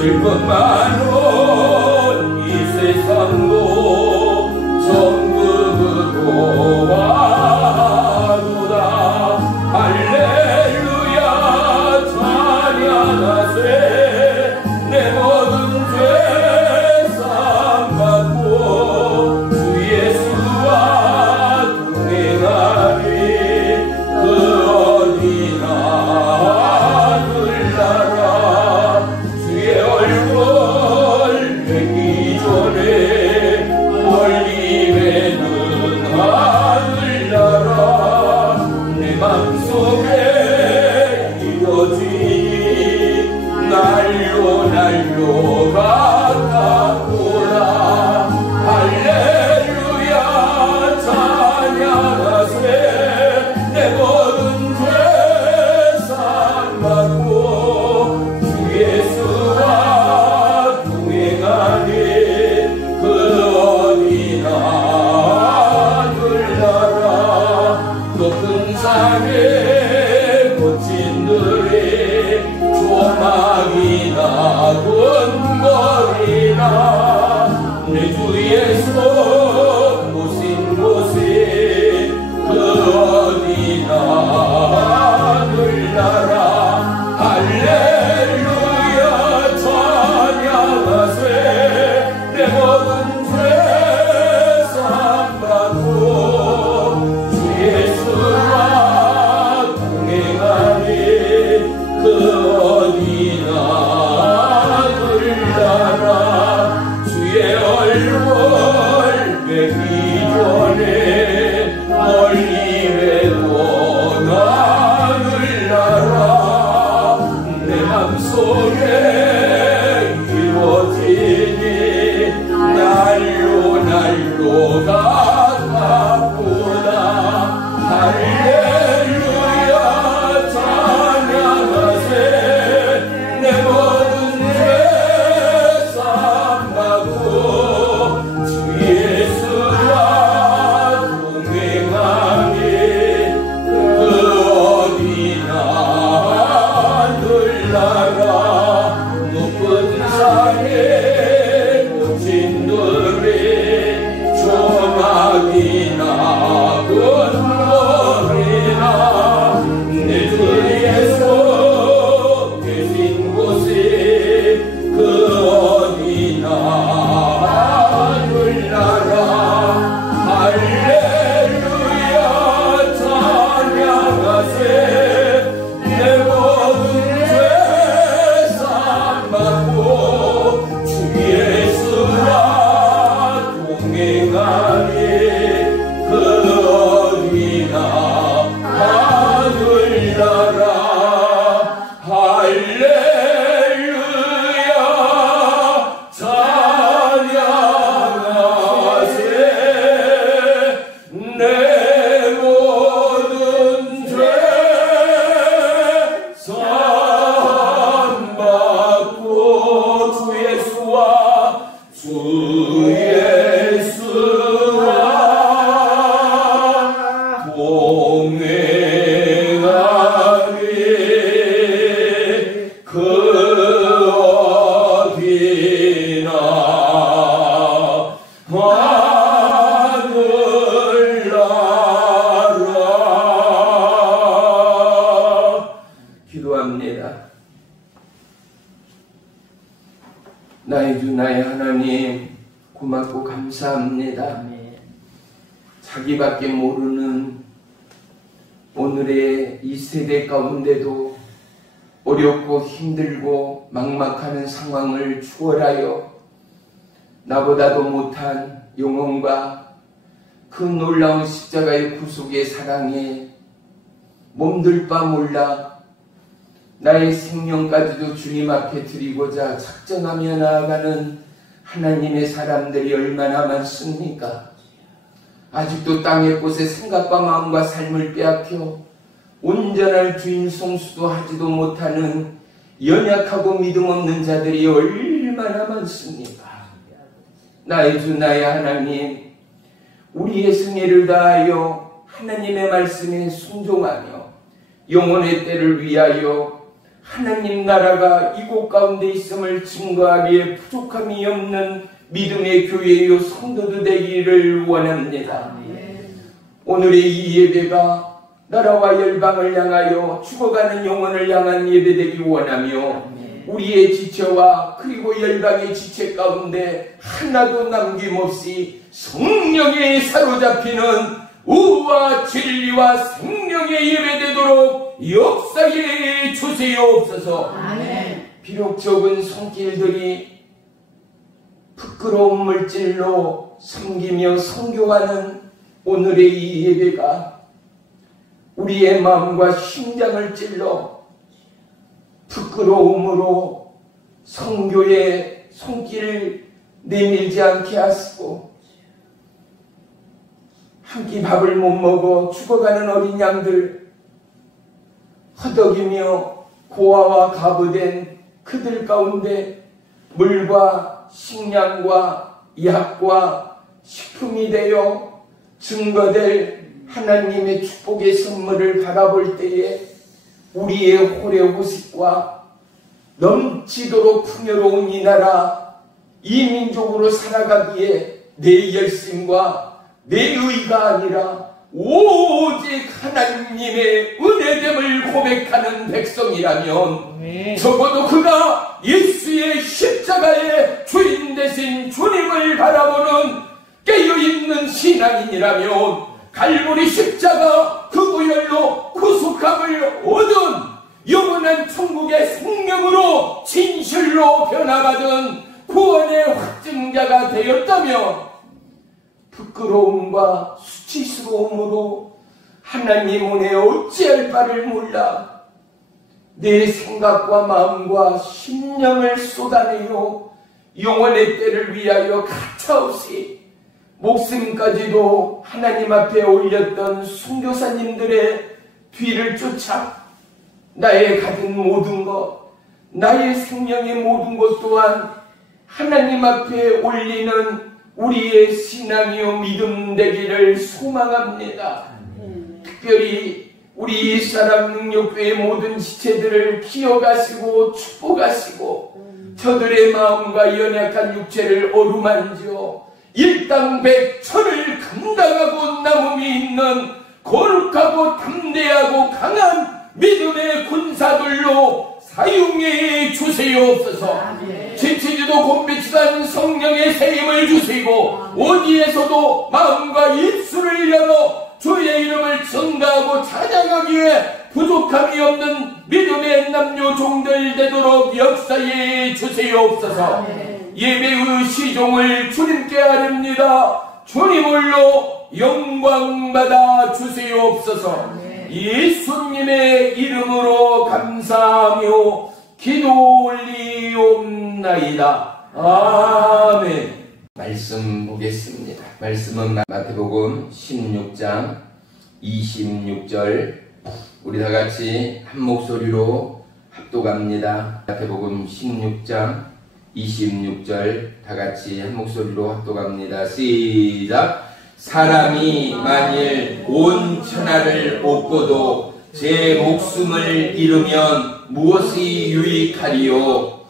슬픔만 온 이 세상도 정금으로 와도다. 할렐루야 찬양하세. 내 모든 죄 사함받고 주 예수와 동행하리. 그 어디나 하늘나라 주의 얼굴 뵙기 전에 멀리 뵈는 하늘나라 내 맘속에 이루어지니 날로 날로 가깝구나. 할렐루야 찬양하세. 내 모든 죄 사함받고 주 예수와 동행하니. 그 어디나 하늘나라 높은 산에 꽂힌 들에 조망이나 군거리나 내 주 예수 모신 곳에 그 어디나 하늘나라. 할렐루야 찬양하세. 내 모든 죄 사함받고 주 예수와 동행하니. 그 어디나 하늘나라 주의 얼굴 뵙기 전에 멀리 뵈던 하늘나라 내 맘속에 이루어지니 날로 날로 가깝구나. 할렐루야 찬양하세. 내 모든 죄 사함받고 주 예수와 동행하니. 그 어디나 하늘나라 높은 산에 꽂힌 들에 조망이나 군거리나 내 주 예수 계신 곳에 그 어디나 하늘나라. 할렐루야 찬양하세. 내 모든 죄 사함받고 주 예수와 동행하니. 그 어디나 하늘나라. 할렐루야 찬양하세. 내 모든 죄 사함받고 주 예수와 동행하니. 그 어디나 하늘나라. 기도합니다. 나의 주 나의 하나님 고맙고 감사합니다. 자기밖에 모르는 오늘의 이 세대 가운데도 어렵고 힘들고 막막한 상황을 추월하여 나보다도 못한 영혼과 그 놀라운 십자가의 구속의 사랑에 몸둘 바 몰라 나의 생명까지도 주님 앞에 드리고자 작정하며 나아가는 하나님의 사람들이 얼마나 많습니까? 아직도 땅의 곳에 생각과 마음과 삶을 빼앗겨 온전한 주인 송수도 하지도 못하는 연약하고 믿음 없는 자들이 얼마나 많습니까? 나의 주 나의 하나님, 우리의 승리를 다하여 하나님의 말씀에 순종하며 영혼의 때를 위하여 하나님 나라가 이곳 가운데 있음을 증거하기에 부족함이 없는 믿음의 교회요 성도들 되기를 원합니다. 오늘의 이 예배가 나라와 열방을 향하여 죽어가는 영혼을 향한 예배되기 원하며 우리의 지체와 그리고 열방의 지체 가운데 하나도 남김없이 성령에 사로잡히는 의와 진리와 생명의 예배되도록 역사에 주시옵소서. 비록 적은 손길들이 부끄러운 물질로 섬기며 선교하는 오늘의 이 예배가 우리의 마음과 심장을 찔러 부끄러움으로 선교의 손길을 내밀지 않게 하시고 한 끼 밥을 못 먹어 죽어가는 어린 양들, 허덕이며 고아와 가부된 그들 가운데 물과 식량과 약과 식품이 되어 증거될 하나님의 축복의 선물을 바라볼 때에 우리의 호래호식과 넘치도록 풍요로운 이 나라, 이 민족으로 살아가기에 내 열심과 내 의가 아니라 오직 하나님의 은혜됨을 고백하는 백성이라면 적어도 그가 예수의 십자가의 주인 되신 주님을 바라보는 깨어있는 신앙인이라면 갈보리 십자가 그 구열로 구속함을 얻은 영원한 천국의 생명으로 진실로 변화받은 구원의 확증자가 되었다면 부끄러움과 수치스러움으로 하나님 은혜에 어찌할 바를 몰라 내 생각과 마음과 심령을 쏟아내어 영원의 때를 위하여 가차없이 목숨까지도 하나님 앞에 올렸던 순교사님들의 뒤를 쫓아 나의 가진 모든 것, 나의 생명의 모든 것 또한 하나님 앞에 올리는 우리의 신앙이요 믿음 되기를 소망합니다. 특별히 우리 이사람 능력교회 모든 지체들을 기억하시고 축복하시고 저들의 마음과 연약한 육체를 어루만져 일당백천을 감당하고 남음이 있는 거룩하고 담대하고 강한 믿음의 군사들로 사용해 주시옵소서. 지치지도 곤비치던 성령의 세임을 주시고 어디에서도 마음과 입술을 열어 주의 이름을 전가하고 찬양하기에 부족함이 없는 믿음의 남녀 종들 되도록 역사해 주시옵소서. 예배의 시종을 주님께 아립니다. 주님 홀로 영광 받아 주시옵소서. 예수님의 이름으로 감사하며 기도 올리옵나이다. 아멘. 말씀 보겠습니다. 말씀은 마태복음 16장 26절. 우리 다같이 한 목소리로 합독합니다. 마태복음 16장 26절 다같이 한 목소리로 합독합니다. 시작. 사람이 만일 온 천하를 얻고도 제 목숨을 잃으면 무엇이 유익하리요?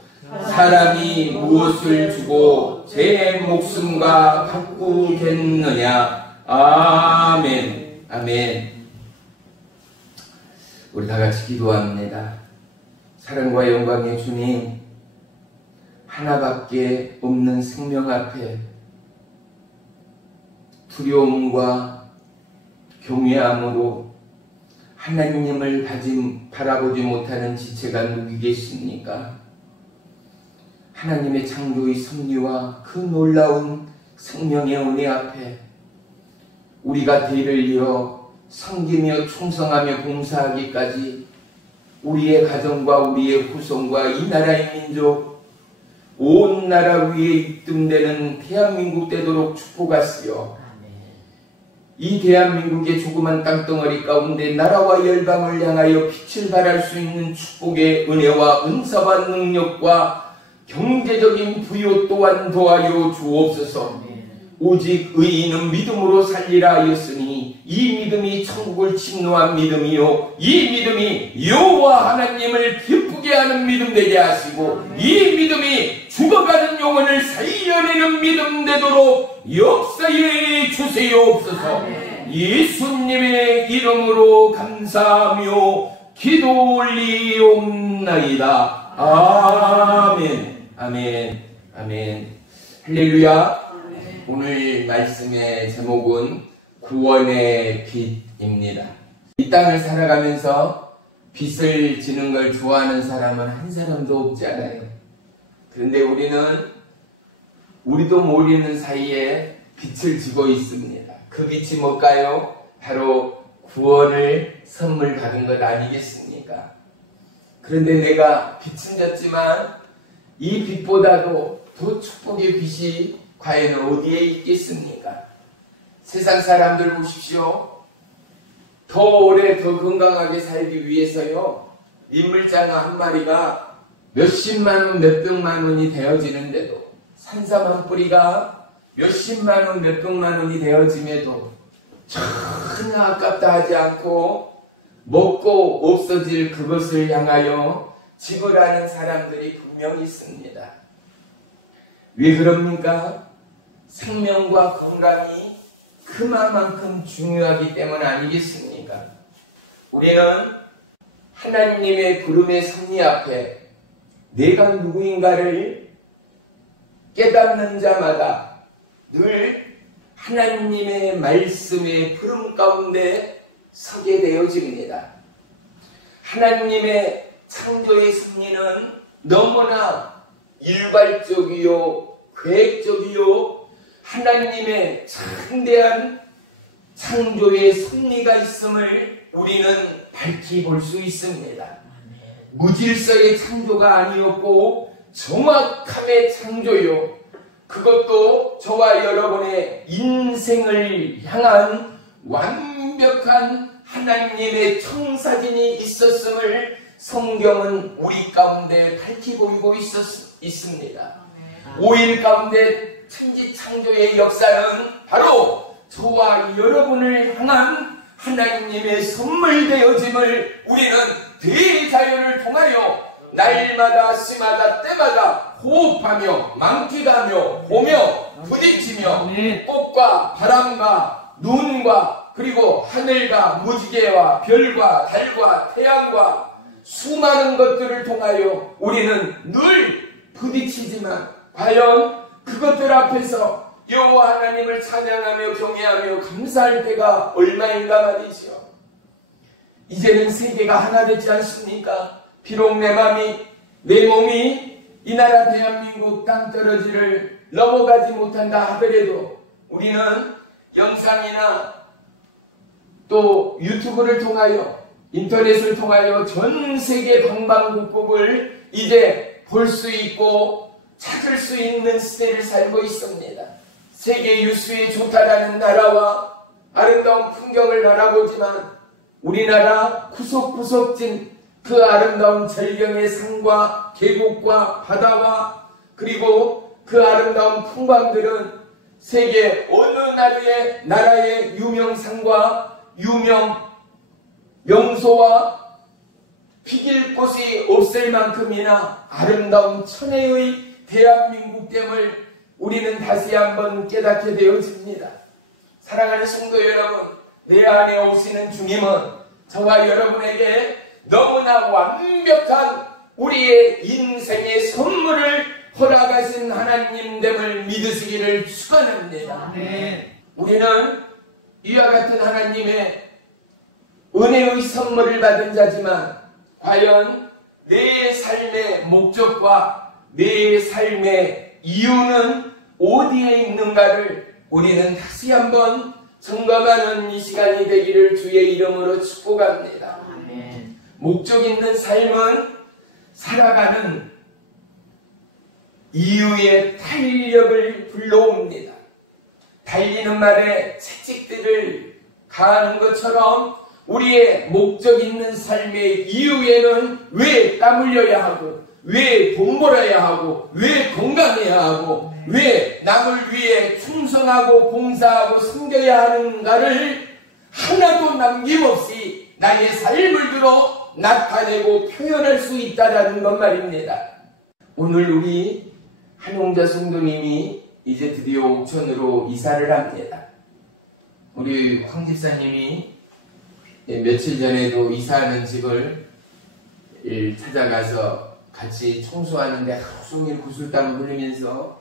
사람이 무엇을 주고 제 목숨과 바꾸겠느냐? 아멘. 아멘. 우리 다같이 기도합니다. 사랑과 영광의 주님, 하나밖에 없는 생명 앞에 두려움과 경외함으로 하나님을 바라보지 못하는 지체가 누구 계십니까? 하나님의 창조의 섭리와 그 놀라운 생명의 은혜 앞에 우리가 대를 이어 섬기며 충성하며 봉사하기까지 우리의 가정과 우리의 후손과 이 나라의 민족, 온 나라 위에 입금되는 대한민국 되도록 축복하시오. 이 대한민국의 조그만 땅덩어리 가운데 나라와 열방을 향하여 빛을 발할 수 있는 축복의 은혜와 은사와 능력과 경제적인 부요 또한 도하여 주옵소서. 오직 의인은 믿음으로 살리라 하였으니 이 믿음이 천국을 침노한 믿음이요 이 믿음이 여호와 하나님을 기쁘게 붙게 하는 믿음 되게 하시고 이 믿음이 죽어가는 영혼을 살려내는 믿음 되도록 역사해 주세요옵소서. 예수님의 이름으로 감사하며 기도 올리옵나이다. 아멘. 아멘. 아멘. 할렐루야. 오늘 말씀의 제목은 구원의 빛입니다. 이 땅을 살아가면서 빛을 지는 걸 좋아하는 사람은 한 사람도 없지 않아요. 그런데 우리도 모르는 사이에 빛을 지고 있습니다. 그 빛이 뭘까요? 바로 구원을 선물 받은 것 아니겠습니까? 그런데 내가 빛은 졌지만 이 빛보다도 더 축복의 빛이 과연 어디에 있겠습니까? 세상 사람들 보십시오. 더 오래 더 건강하게 살기 위해서요, 민물장어 한 마리가 몇십만원 몇백만원이 되어지는데도, 산삼 한 뿌리가 몇십만원 몇백만원이 되어짐에도 전혀 아깝다 하지 않고 먹고 없어질 그것을 향하여 지불하는 사람들이 분명히 있습니다. 왜 그럽니까? 생명과 건강이 그만큼 중요하기 때문 아니겠습니까? 우리는 하나님의 부름의 섭리 앞에 내가 누구인가를 깨닫는 자마다 늘 하나님의 말씀의 부름 가운데 서게 되어집니다. 하나님의 창조의 섭리는 너무나 일괄적이요, 계획적이요, 하나님의 창대한 창조의 섭리가 있음을 우리는 밝히 볼 수 있습니다. 무질서의 창조가 아니었고 정확함의 창조요, 그것도 저와 여러분의 인생을 향한 완벽한 하나님의 청사진이 있었음을 성경은 우리 가운데 밝히 보이고 있습니다. 5일 가운데 천지창조의 역사는 바로 저와 여러분을 향한 하나님의 선물 되어짐을 우리는 대자연을 통하여 날마다 시마다 때마다 호흡하며 만끽하며 보며 부딪히며 꽃과 바람과 눈과 그리고 하늘과 무지개와 별과 달과 태양과 수많은 것들을 통하여 우리는 늘 부딪히지만 과연 그것들 앞에서 여호와 하나님을 찬양하며 경외하며 감사할 때가 얼마인가 말이지요. 이제는 세계가 하나 되지 않습니까? 비록 내 몸이 이 나라 대한민국 땅떨어지를 넘어가지 못한다 하더라도 우리는 영상이나 또 유튜브를 통하여 인터넷을 통하여 전 세계 방방곡곡을 이제 볼 수 있고 찾을 수 있는 시대를 살고 있습니다. 세계 유수에 좋다라는 나라와 아름다운 풍경을 바라보지만 우리나라 구석구석진 그 아름다운 절경의 산과 계곡과 바다와 그리고 그 아름다운 풍광들은 세계 어느 나라의 유명산과 유명 명소와 피길 곳이 없을 만큼이나 아름다운 천혜의 대한민국됨을 우리는 다시 한번 깨닫게 되어집니다. 사랑하는 성도 여러분, 내 안에 오시는 주님은 저와 여러분에게 너무나 완벽한 우리의 인생의 선물을 허락하신 하나님됨을 믿으시기를 축원합니다. 우리는 이와 같은 하나님의 은혜의 선물을 받은 자지만 과연 내 삶의 목적과 내 삶의 이유는 어디에 있는가를 우리는 다시 한번 점검하는 이 시간이 되기를 주의 이름으로 축복합니다. 목적 있는 삶은 살아가는 이유의 탄력을 불러옵니다. 달리는 말에 채찍들을 가하는 것처럼 우리의 목적 있는 삶의 이유에는 왜 땀 흘려야 하고, 왜 돈 벌어야 하고, 왜 건강해야 하고, 왜 남을 위해 충성하고 봉사하고 섬겨야 하는가를 하나도 남김없이 나의 삶을 들어 나타내고 표현할 수 있다라는 것 말입니다. 오늘 우리 한용자 성도님이 이제 드디어 옥천으로 이사를 합니다. 우리 황 집사님이 며칠 전에도 이사하는 집을 찾아가서 같이 청소하는데 하루 종일 구슬땀을 흘리면서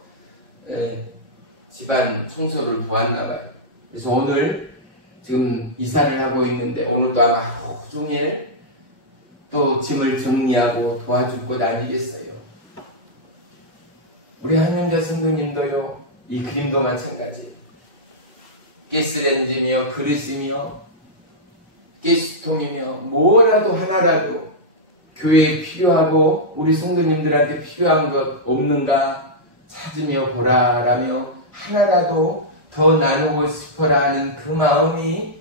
집안 청소를 도왔나 봐요. 그래서 오늘 지금 이사를 하고 있는데 오늘도 아마 하루 종일 또 짐을 정리하고 도와줄 것 아니겠어요. 우리 한윤자 성도님도요, 이 그림도 마찬가지. 가스레인지며 그릇이며 가스통이며 뭐라도 하나라도 교회에 필요하고 우리 성도님들한테 필요한 것 없는가 찾으며 보라라며 하나라도 더 나누고 싶어라 하는 그 마음이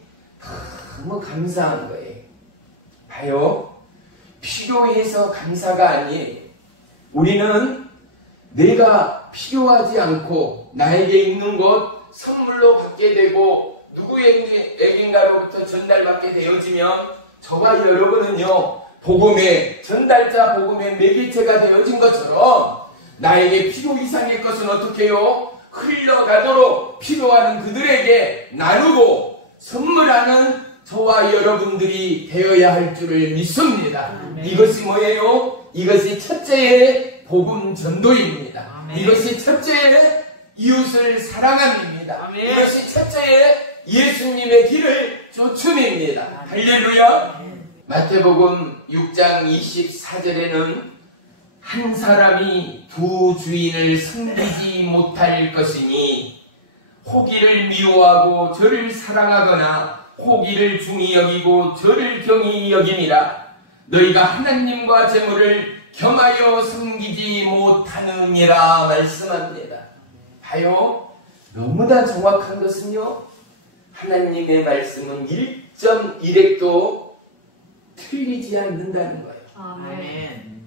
너무 감사한 거예요. 봐요. 필요해서 감사가 아니에요. 우리는 내가 필요하지 않고 나에게 있는 것 선물로 받게 되고 누구에게인가로부터 전달받게 되어지면 저와 여러분은요, 복음의 전달자, 복음의 매개체가 되어진 것처럼 나에게 필요 이상의 것은 어떻게 해요? 흘러가도록 필요하는 그들에게 나누고 선물하는 저와 여러분들이 되어야 할 줄을 믿습니다. 아멘. 이것이 뭐예요? 이것이 첫째의 복음 전도입니다. 아멘. 이것이 첫째의 이웃을 사랑함입니다. 아멘. 이것이 첫째의 예수님의 길을 쫓음입니다. 할렐루야. 마태복음 6장 24절에는 한 사람이 두 주인을 섬기지 못할 것이니 호기를 미워하고 저를 사랑하거나 호기를 중히 여기고 저를 경히 여김이라. 너희가 하나님과 재물을 겸하여 섬기지 못하느니라 말씀합니다. 봐요. 너무나 정확한 것은요, 하나님의 말씀은 1.1획도 틀리지 않는다는 거예요. 아멘.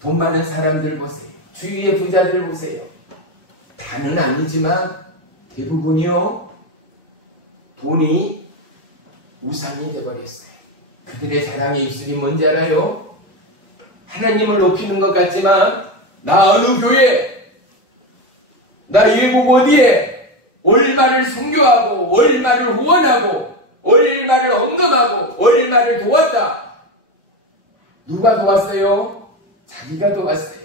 돈 많은 사람들 보세요. 주위의 부자들 보세요. 다는 아니지만 대부분이요, 돈이 우상이 되어버렸어요. 그들의 자랑의 입술이 뭔지 알아요? 하나님을 높이는 것 같지만 나 어느 교회, 나 예국 어디에 얼마를 선교하고 얼마를 후원하고 얼마를 언급하고 얼마를 도왔다. 누가 도왔어요? 자기가 도왔어요.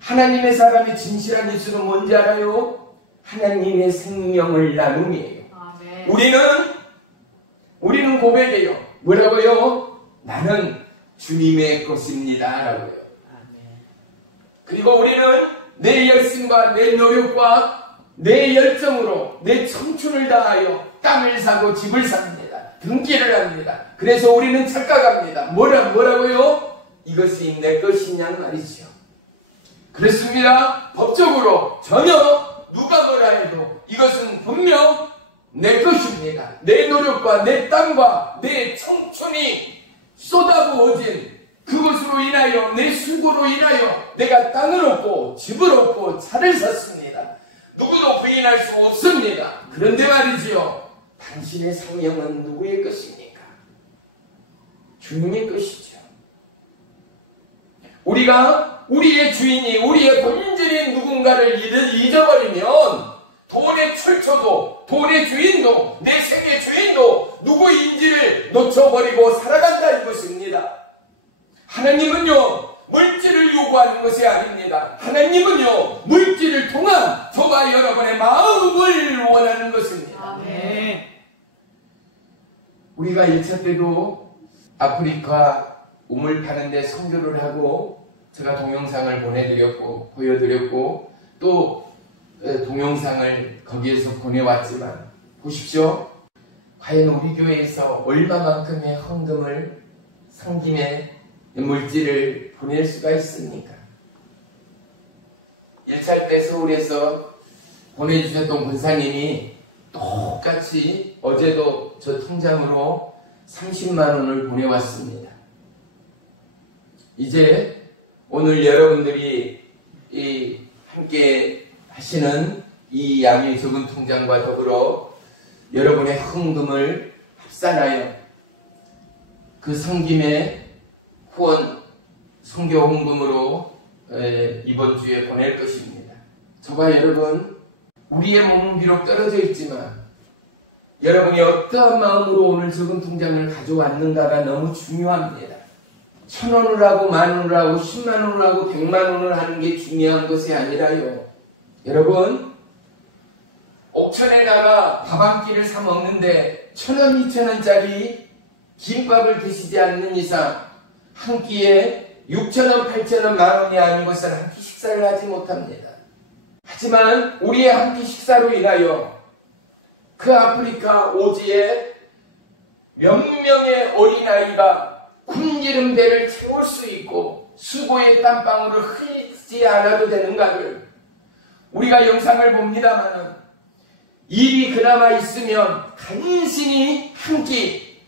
하나님의 사람의 진실한 입술은 뭔지 알아요? 하나님의 생명을 나눔이에요. 아멘. 우리는 고백해요. 뭐라고요? 나는 주님의 것입니다 라고요. 그리고 우리는 내 열심과 내 노력과 내 열정으로 내 청춘을 다하여 땅을 사고 집을 삽니다. 등기를 합니다. 그래서 우리는 착각합니다. 뭐라고요? 이것이 내 것이냐 말이죠. 그렇습니다. 법적으로 전혀 누가 뭐라 해도 이것은 분명 내 것입니다. 내 노력과 내 땀과 내 청춘이 쏟아부어진 그것으로 인하여 내 수고로 인하여 내가 땅을 얻고 집을 얻고 차를 샀습니다. 누구도 부인할 수 없습니다. 그런데 말이지요, 당신의 생명은 누구의 것입니까? 주님의 것이죠. 우리가 우리의 주인이 우리의 본질인 누군가를 잊어버리면 돈의 출처도 돈의 주인도 내 생의 주인도 누구인지를 놓쳐버리고 살아간다 이것입니다. 하나님은요, 물질을 요구하는 것이 아닙니다. 하나님은요, 물질을 통한 저와 여러분의 마음을 원하는 것입니다. 아멘. 우리가 1차 때도 아프리카 우물 파는데 선교를 하고 제가 동영상을 보여드렸고 또 동영상을 거기에서 보내왔지만 보십시오. 과연 우리 교회에서 얼마만큼의 헌금을 상김의 물질을 보낼 수가 있습니까? 1차 때 서울에서 보내주셨던 권사님이 똑같이 어제도 저 통장으로 30만 원을 보내왔습니다. 이제 오늘 여러분들이 함께 하시는 이 양이 적은 통장과 더불어 여러분의 헌금을 합산하여 그 성김에 후원 선교 헌금으로 이번 주에 보낼 것입니다. 저와 여러분, 우리의 몸은 비록 떨어져 있지만 여러분이 어떠한 마음으로 오늘 적은 통장을 가져왔는가가 너무 중요합니다. 1,000원을 하고 10,000원을 하고 100,000원을 하고 100,000원을 하는 게 중요한 것이 아니라요. 여러분, 옥천에 나가 밥 한 끼를 사 먹는데 1,000원, 2,000원짜리 김밥을 드시지 않는 이상 한 끼에 6,000원, 8,000원, 10,000원이 아닌 것은 한 끼 식사를 하지 못합니다. 하지만 우리의 한 끼 식사로 인하여 그 아프리카 오지에 몇 명의 어린아이가 굶기름 배를 채울 수 있고 수고의 땀방울을 흘리지 않아도 되는가를 우리가 영상을 봅니다마는 일이 그나마 있으면 간신히 한 끼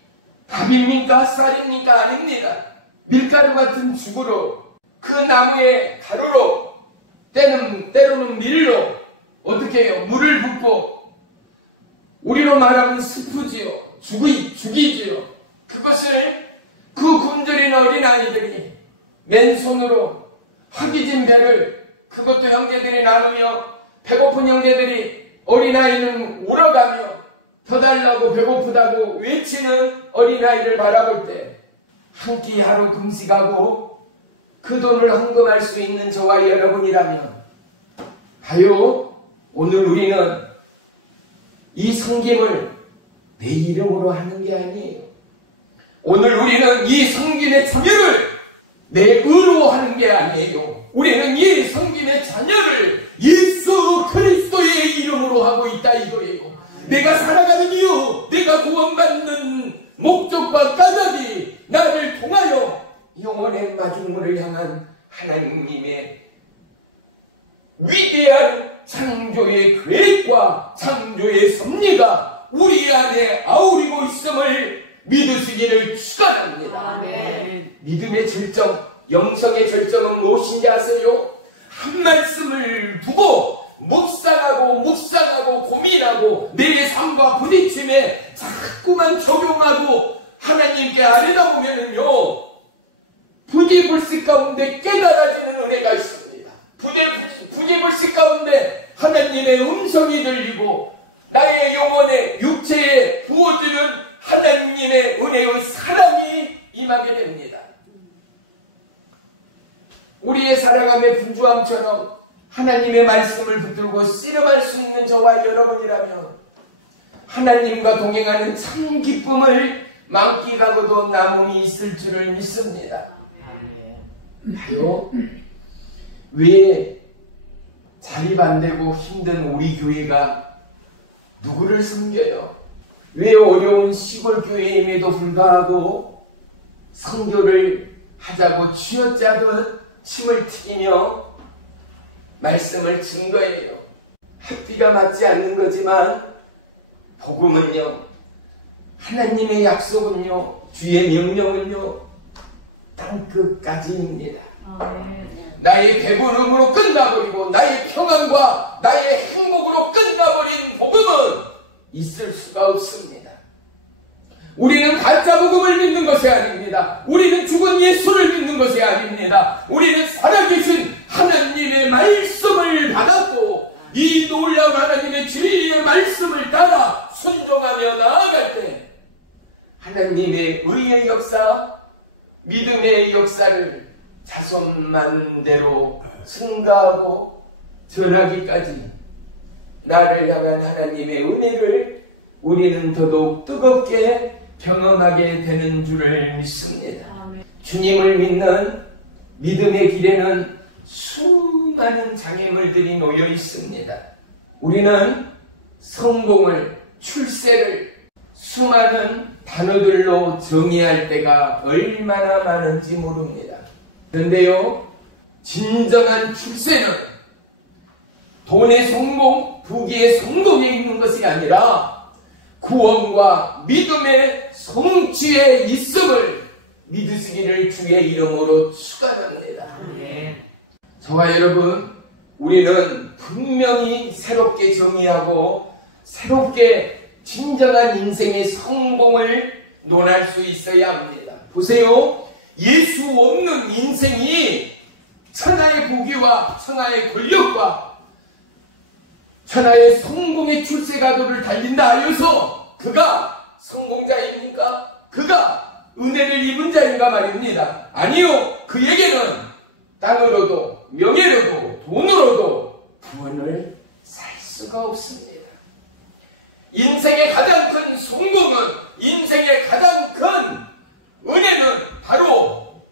밥입니까? 쌀입니까? 아닙니다. 밀가루 같은 죽으로 그 나무의 가루로 때로는 밀로 어떻게 해요? 물을 붓고 우리로 말하면 스프지요. 죽이지요. 그것을 그 굶주린 어린아이들이 맨손으로 허기진 배를 그것도 형제들이 나누며 배고픈 형제들이 어린아이는 울어가며 더 달라고 배고프다고 외치는 어린아이를 바라볼 때 한 끼 하루 금식하고 그 돈을 헌금할 수 있는 저와 여러분이라면 봐요, 오늘 우리는 이 섬김을 내 이름으로 하는 게 아니에요. 오늘 우리는 이 섬김의 자녀를 내 의로 하는 게 아니에요. 우리는 이 섬김의 자녀를 예수 그리스도의 이름으로 하고 있다 이거예요. 내가 살아가는 이유, 내가 구원받는 목적과 까닭이 나를 통하여 영원의 마중물을 향한 하나님의 위대한 창조의 계획과 창조의 섭리가 우리 안에 아우리고 있음을 믿으시기를 축원합니다. 믿음의 절정, 영성의 절정은 무엇인지 아세요? 한 말씀을 두고 묵상하고 고민하고 내 삶과 부딪힘에 자꾸만 적용하고 하나님께 아뢰다 보면은요, 부지불식 가운데 깨달아지는 은혜가 있습니다. 부지불식 가운데 하나님의 음성이 들리고 나의 영혼의 육체에 부어지는 하나님의 은혜의 사랑이 임하게 됩니다. 우리의 살아감의 분주함처럼 하나님의 말씀을 붙들고 씨름할 수 있는 저와 여러분이라면 하나님과 동행하는 참 기쁨을 만끽하고도 남음이 있을 줄을 믿습니다. 봐요, 왜 자립 안 되고 힘든 우리 교회가 누구를 섬겨요? 왜 어려운 시골 교회임에도 불구하고 선교를 하자고 쥐어짜듯 침을 튀기며 말씀을 증거해요. 앞뒤가 맞지 않는 거지만 복음은요, 하나님의 약속은요, 주의 명령은요, 땅끝까지입니다. 나의 배부름으로 끝나버리고 나의 평안과 나의 행복으로 끝나버린 복음은 있을 수가 없습니다. 우리는 가짜 복음을 믿는 것이 아닙니다. 우리는 죽은 예수를 믿는 것이 아닙니다. 우리는 살아계신 하나님의 말씀을 받았고 이 놀라운 하나님의 진리의 말씀을 따라 순종하며 나아갈 때 하나님의 의의 역사, 믿음의 역사를 자손만대로 승가하고 전하기까지 나를 향한 하나님의 은혜를 우리는 더더욱 뜨겁게 경험하게 되는 줄을 믿습니다. 주님을 믿는 믿음의 길에는 수많은 장애물들이 놓여 있습니다. 우리는 성공을, 출세를 수많은 단어들로 정의할 때가 얼마나 많은지 모릅니다. 그런데요, 진정한 출세는 돈의 성공, 부귀의 성공에 있는 것이 아니라 구원과 믿음의 성취에 있음을 믿으시기를 주의 이름으로 축원합니다. 저와 여러분, 우리는 분명히 새롭게 정의하고 새롭게 진정한 인생의 성공을 논할 수 있어야 합니다. 보세요. 예수 없는 인생이 천하의 부귀와 천하의 권력과 천하의 성공의 출세가도를 달린다 하여서 그가 성공자입니까? 그가 은혜를 입은 자인가 말입니다. 아니요, 그에게는 땅으로도 명예로도 돈으로도 구원을 살 수가 없습니다. 인생의 가장 큰 성공은, 인생의 가장 큰 은혜는 바로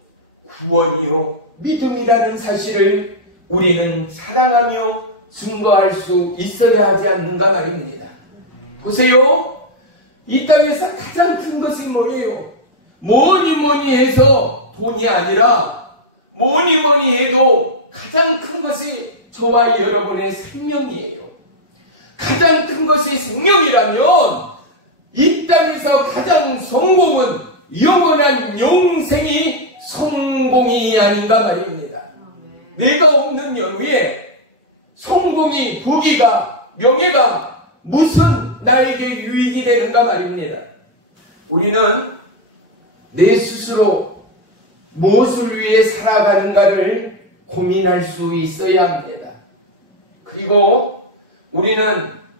구원이요 믿음이라는 사실을 우리는 사랑하며 증거할 수 있어야 하지 않는가 말입니다. 보세요, 이 땅에서 가장 큰 것이 뭐예요? 뭐니 해서 돈이 아니라 뭐니 해도 가장 큰 것이 저와 여러분의 생명이에요. 가장 큰 것이 생명이라면 이 땅에서 가장 성공은 영원한 영생이 성공이 아닌가 말입니다. 내가 없는 연후에 성공이, 부귀가, 명예가 무슨 나에게 유익이 되는가 말입니다. 우리는 내 스스로 무엇을 위해 살아가는가를 고민할 수 있어야 합니다. 그리고 우리는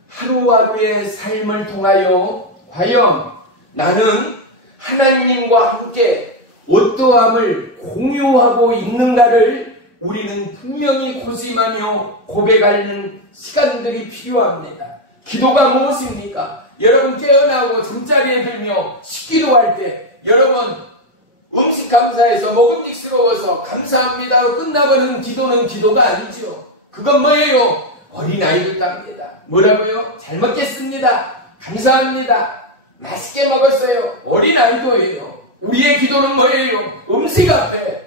하루하루의 삶을 통하여 과연 나는 하나님과 함께 어떠함을 공유하고 있는가를 우리는 분명히 고심하며 고백하는 시간들이 필요합니다. 기도가 무엇입니까? 여러분 깨어나고 잠자리에 들며 식기도할 때 여러분 음식 감사해서 먹음직스러워서 감사합니다 하고 끝나버리는 기도는 기도가 아니죠. 그건 뭐예요? 어린아이들 답니다. 뭐라고요? 잘 먹겠습니다. 감사합니다. 맛있게 먹었어요. 어린아이도예요. 우리의 기도는 뭐예요? 음식 앞에,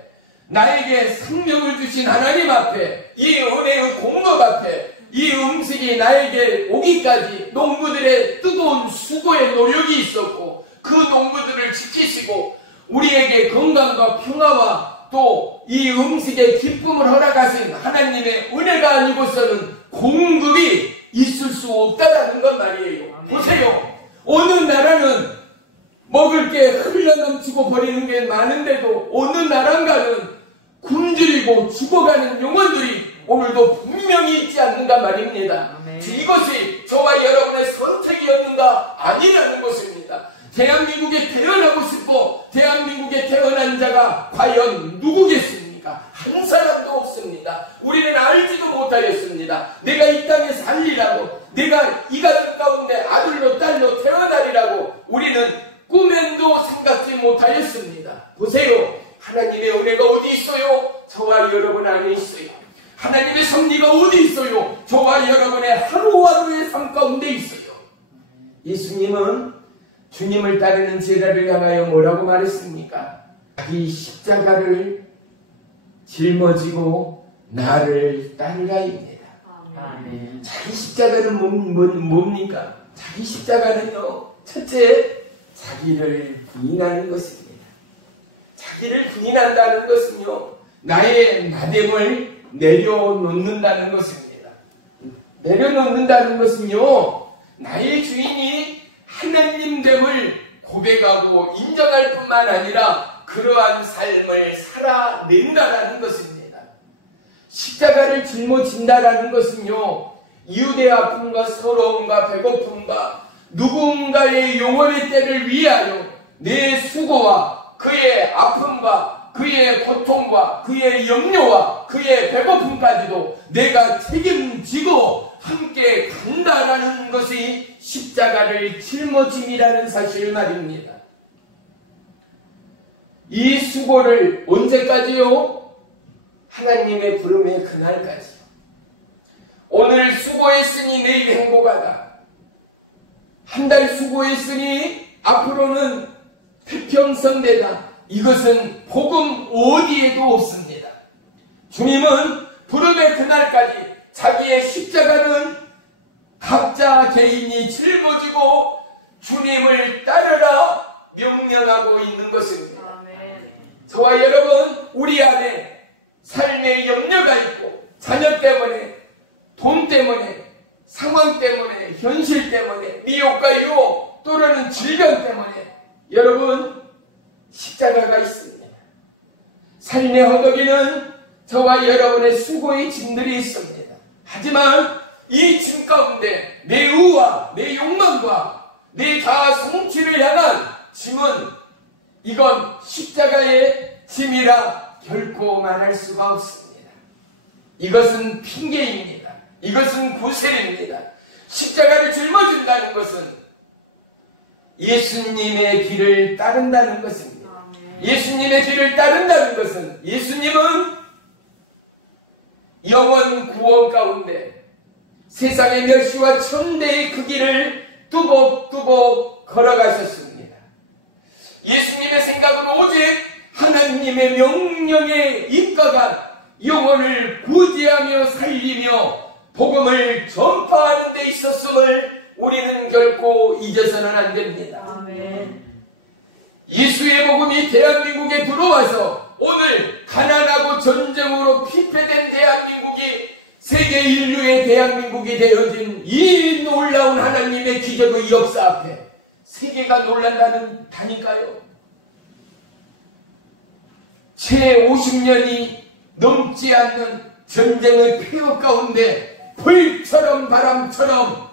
나에게 생명을 주신 하나님 앞에, 이 은혜의 공급 앞에, 이 음식이 나에게 오기까지 농부들의 뜨거운 수고의 노력이 있었고 그 농부들을 지키시고 우리에게 건강과 평화와 또 이 음식의 기쁨을 허락하신 하나님의 은혜가 아니고서는 공급이 있을 수 없다라는 건 말이에요. 보세요. 어느 나라는 먹을 게 흘러넘치고 버리는 게 많은데도 어느 나라인가는 굶주리고 죽어가는 영혼들이 오늘도 분명히 있지 않는가 말입니다. 이것이 저와 여러분의 선택이었는가? 아니라는 것입니다. 대한민국에 태어나고 싶고 대한민국에 태어난 자가 과연 누구겠습니까? 한 사람도 없습니다. 우리는 알지도 못하였습니다. 내가 이 땅에 살리라고, 내가 이 가족 가운데 아들로 딸로 태어나리라고 우리는 꿈에도 생각지 못하였습니다. 보세요. 하나님의 은혜가 어디 있어요? 저와 여러분 안에 있어요. 하나님의 섭리가 어디 있어요? 저와 여러분의 하루하루의 삶 가운데 있어요. 예수님은 주님을 따르는 제자를 향하여 뭐라고 말했습니까? 자기 십자가를 짊어지고 나를 따르라입니다. 자기 십자가는 뭡니까? 자기 십자가는요, 첫째, 자기를 부인하는 것입니다. 자기를 부인한다는 것은요, 나의 나됨을 내려놓는다는 것입니다. 내려놓는다는 것은요, 나의 주인이 하나님됨을 고백하고 인정할 뿐만 아니라 그러한 삶을 살아낸다라는 것입니다. 십자가를 짊어진다라는 것은요, 이웃의 아픔과 서러움과 배고픔과 누군가의 영혼의 때를 위하여 내 수고와 그의 아픔과 그의 고통과 그의 염려와 그의 배고픔까지도 내가 책임지고 함께 간다라는 것이 십자가를 짊어짐이라는 사실 말입니다. 이 수고를 언제까지요? 하나님의 부름의 그날까지요. 오늘 수고했으니 내일 행복하다. 한 달 수고했으니 앞으로는 태평성대다. 이것은 복음 어디에도 없습니다. 주님은 부름의 그날까지 자기의 십자가는 각자 개인이 짊어지고 주님을 따르라 명령하고 있는 것입니다. 저와 여러분, 우리 안에 삶의 염려가 있고 자녀 때문에, 돈 때문에, 상황 때문에, 현실 때문에, 미혹과 유혹 또는 질병 때문에 여러분 십자가가 있습니다. 삶의 허덕이는 저와 여러분의 수고의 짐들이 있습니다. 하지만 이 짐 가운데 내 의와 내 욕망과 내 자아 성취를 향한 짐은 이건 십자가의 짐이라 결코 말할 수가 없습니다. 이것은 핑계입니다. 이것은 구설입니다. 십자가를 짊어진다는 것은 예수님의 길을 따른다는 것입니다. 예수님의 길을 따른다는 것은 예수님은 영원 구원 가운데 세상의 멸시와 천대의 그 길을 뚜벅뚜벅 걸어가셨습니다. 예수님의 생각은 오직 하나님의 명령에 입각한 영혼을 구제하며 살리며 복음을 전파하는 데 있었음을 우리는 결코 잊어서는 안 됩니다. 아멘. 예수의 복음이 대한민국에 들어와서 오늘 가난하고 전쟁으로 피폐된 대한민국이 세계 인류의 대한민국이 되어진 이 놀라운 하나님의 기적의 역사 앞에 세계가 놀란다는 다니까요. 채 50년이 넘지 않는 전쟁의 폐허 가운데 불처럼 바람처럼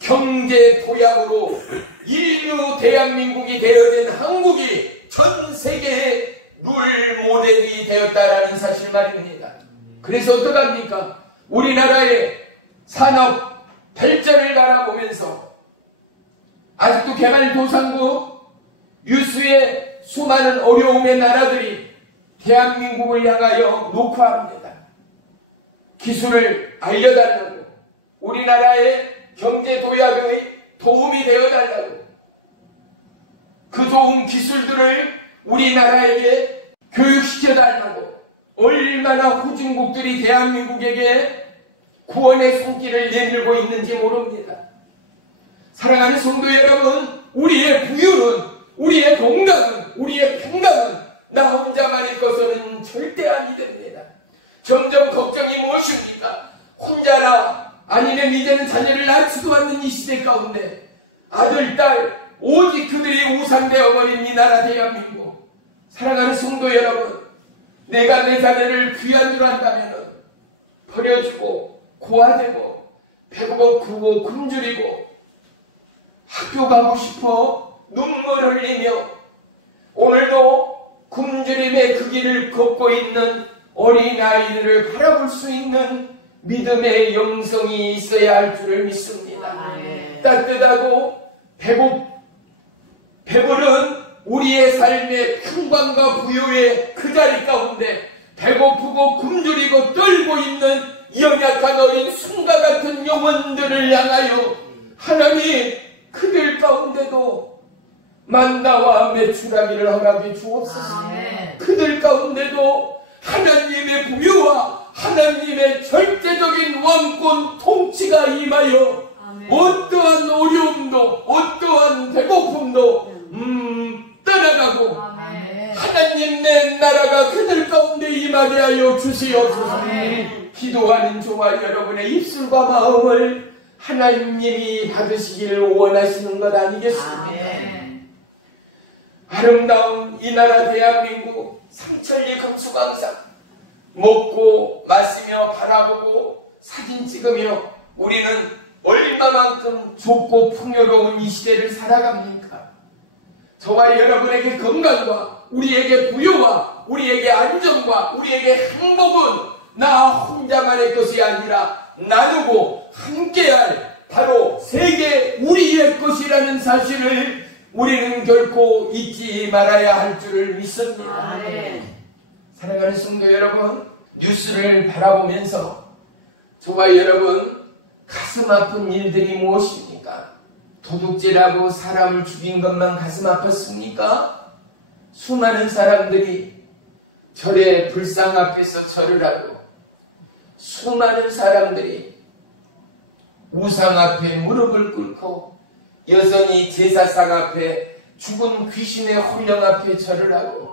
경제 도약으로 인류 대한민국이 되어진 한국이 전 세계의 룰 모델이 되었다라는 사실 말입니다. 그래서 어떡합니까? 우리나라의 산업 발전을 바라보면서 아직도 개발도상국 유수의 수많은 어려움의 나라들이 대한민국을 향하여 녹화합니다. 기술을 알려달라고, 우리나라의 경제 도약의 도움이 되어달라고, 그 좋은 기술들을 우리나라에게 교육시켜달라고 얼마나 후진국들이 대한민국에게 구원의 손길을 내밀고 있는지 모릅니다. 사랑하는 성도 여러분, 우리의 부유는, 우리의 건강은, 우리의 평강은 나 혼자만의 것은 절대 아니 됩니다. 점점 걱정이 무엇입니까? 혼자나 아니면 이제는 자녀를 낳지도 않는 이 시대 가운데 아들, 딸, 오직 그들이 우상되어버린 이 나라 대한민국. 사랑하는 성도 여러분, 내가 내 자녀를 귀한 줄 안다면 버려주고 고아되고 배고프고 굶주리고 학교 가고 싶어 눈물 흘리며 오늘도 굶주림의 그 길을 걷고 있는 어린아이들을 바라볼 수 있는 믿음의 영성이 있어야 할 줄을 믿습니다. 따뜻하고 배부른 우리의 삶의 평강과 부요의 그 자리 가운데 배고프고 굶주리고 떨고 있는 연약한 어린 숨과 같은 영혼들을 향하여 하나님 그들 가운데도 만나와 메추라기를 허락해 주옵소서. 그들 가운데도 하나님의 부유와 하나님의 절대적인 왕권 통치가 임하여 어떠한 어려움도 어떠한 배고픔도 떠나가고 하나님 내 나라가 그들 가운데 임하게 하여 주시옵소서. 기도하는 저와 여러분의 입술과 마음을 하나님이 받으시기를 원하시는 것 아니겠습니까? 아름다운 이 나라 대한민국 상천리 금수강산 먹고 마시며 바라보고 사진 찍으며 우리는 얼마만큼 좁고 풍요로운 이 시대를 살아갑니까? 저와 여러분에게 건강과 우리에게 부유와 우리에게 안정과 우리에게 행복은 나 혼자만의 것이 아니라 나누고 함께할 바로 세계 우리의 것이라는 사실을 우리는 결코 잊지 말아야 할 줄을 믿습니다. 사랑하는 성도 여러분, 뉴스를 바라보면서 저와 여러분 가슴 아픈 일들이 무엇입니까? 도둑질하고 사람을 죽인 것만 가슴 아팠습니까? 수많은 사람들이 절의 불상 앞에서 절을 하고 수많은 사람들이 우상 앞에 무릎을 꿇고 여전히 제사상 앞에 죽은 귀신의 혼령 앞에 절을 하고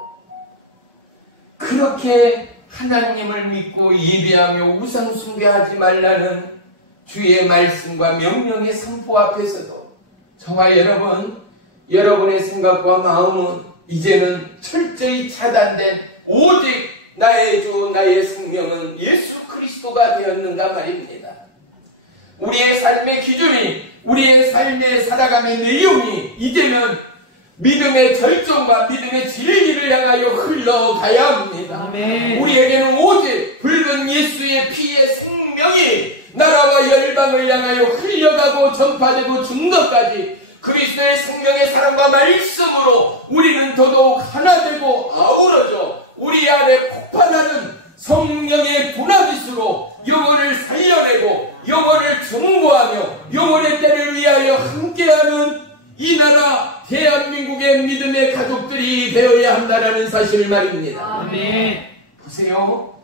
그렇게 하나님을 믿고 예배하며 우상 숭배하지 말라는 주의 말씀과 명령의 선포 앞에서도 저와 여러분, 여러분의 생각과 마음은 이제는 철저히 차단된 오직 나의 주 나의 생명은 예수 그리스도가 되었는가 말입니다. 우리의 삶의 기준이, 우리의 삶의 살아감의 내용이 이제는 믿음의 절정과 믿음의 진리를 향하여 흘러가야 합니다. 아멘. 우리에게는 오직 붉은 예수의 피의 생명이 나라와 열방을 향하여 흘려가고 전파되고 중도까지 그리스도의 생명의 사랑과 말씀으로 우리는 더더욱 하나 되고 아우러져 우리 안에 폭발하는 성령의 두나빗으로 영혼을 살려내고 영혼을 증거하며 영혼의 때를 위하여 함께하는 이 나라 대한민국의 믿음의 가족들이 되어야 한다는 사실 말입니다. 아멘. 보세요.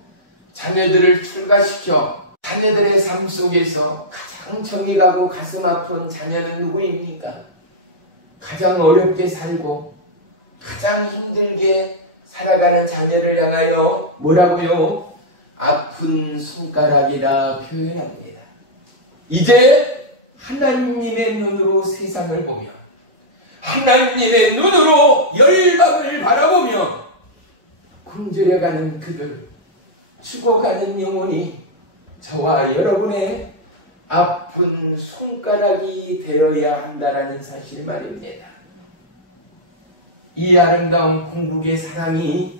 자녀들을 출가시켜 자녀들의 삶 속에서 가장 정이 가고 가슴 아픈 자녀는 누구입니까? 가장 어렵게 살고 가장 힘들게 살아가는 자녀를 향하여 뭐라고요? 아픈 손가락이라 표현합니다. 이제 하나님의 눈으로 세상을 보며 하나님의 눈으로 열방을 바라보며 굶주려가는 그들, 죽어가는 영혼이 저와 여러분의 아픈 손가락이 되어야 한다는 사실 말입니다. 이 아름다운 궁극의 사랑이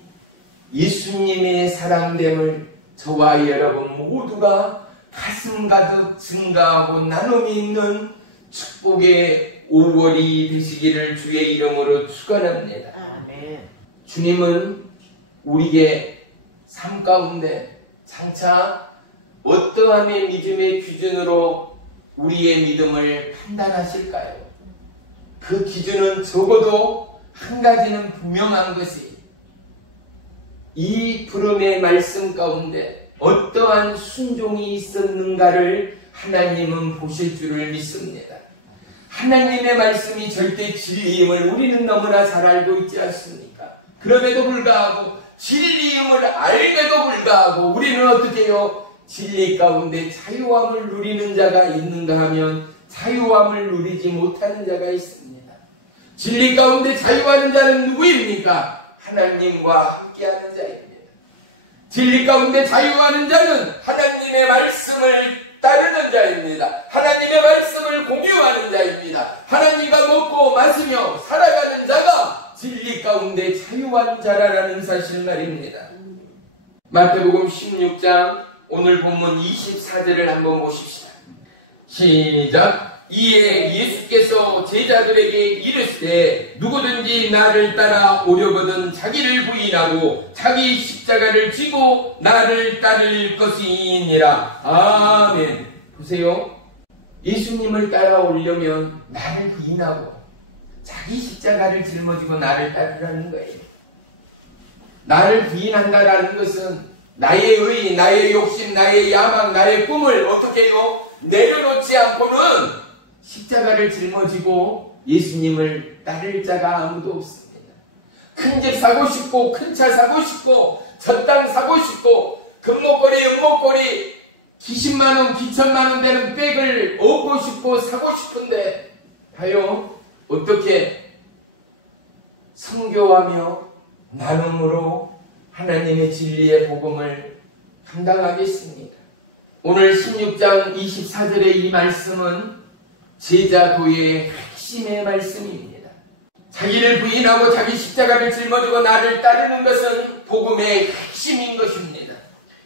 예수님의 사랑됨을 저와 여러분 모두가 가슴 가득 증가하고 나눔이 있는 축복의 5월이 되시기를 주의 이름으로 축원합니다. 아멘. 주님은 우리의 삶 가운데 장차 어떠함의 믿음의 기준으로 우리의 믿음을 판단하실까요? 그 기준은 적어도 한 가지는 분명한 것이 이 부름의 말씀 가운데 어떠한 순종이 있었는가를 하나님은 보실 줄을 믿습니다. 하나님의 말씀이 절대 진리임을 우리는 너무나 잘 알고 있지 않습니까? 그럼에도 불구하고 진리임을 알게도 불구하고 우리는 어떻게 해요? 진리 가운데 자유함을 누리는 자가 있는가 하면 자유함을 누리지 못하는 자가 있습니다. 진리 가운데 자유하는 자는 누구입니까? 하나님과 함께하는 자입니다. 진리 가운데 자유하는 자는 하나님의 말씀을 따르는 자입니다. 하나님의 말씀을 공유하는 자입니다. 하나님과 먹고 마시며 살아가는 자가 진리 가운데 자유한 자라는 사실 말입니다. 마태복음 16장 오늘 본문 24절을 한번 보십시다. 시작. 이에 예수께서 제자들에게 이르시되 누구든지 나를 따라 오려거든 자기를 부인하고 자기 십자가를 지고 나를 따를 것이니라. 아멘. 보세요. 예수님을 따라오려면 나를 부인하고 자기 십자가를 짊어지고 나를 따르라는 거예요. 나를 부인한다라는 것은 나의 의, 나의 욕심, 나의 야망, 나의 꿈을 어떻게 해요? 내려놓지 않고는 십자가를 짊어지고 예수님을 따를 자가 아무도 없습니다. 큰 집 사고 싶고 큰 차 사고 싶고 저 땅 사고 싶고 금목걸이 은목걸이 기십만원 기천만원 되는 백을 얻고 싶고 사고 싶은데 봐요. 어떻게 선교하며 나눔으로 하나님의 진리의 복음을 감당하겠습니까? 오늘 16장 24절의 이 말씀은 제자도의 핵심의 말씀입니다. 자기를 부인하고 자기 십자가를 짊어지고 나를 따르는 것은 복음의 핵심인 것입니다.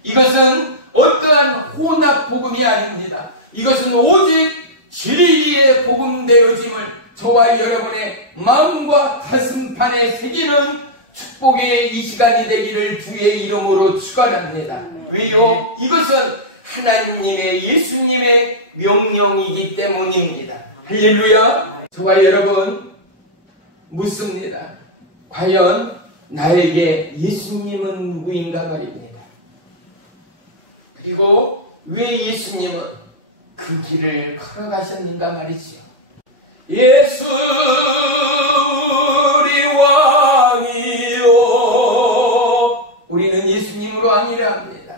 이것은 어떠한 혼합 복음이 아닙니다. 이것은 오직 진리의 복음 되어짐을 저와 여러분의 마음과 가슴판에 새기는 축복의 이 시간이 되기를 주의 이름으로 축원합니다. 왜요? 이것은 하나님의 예수님의 명령이기 때문입니다. 할렐루야. 저와 여러분 묻습니다. 과연 나에게 예수님은 누구인가 말입니다. 그리고 왜 예수님은 그 길을 걸어가셨는가 말이지요. 예수 우리 왕이요. 우리는 예수님으로 왕이라 합니다.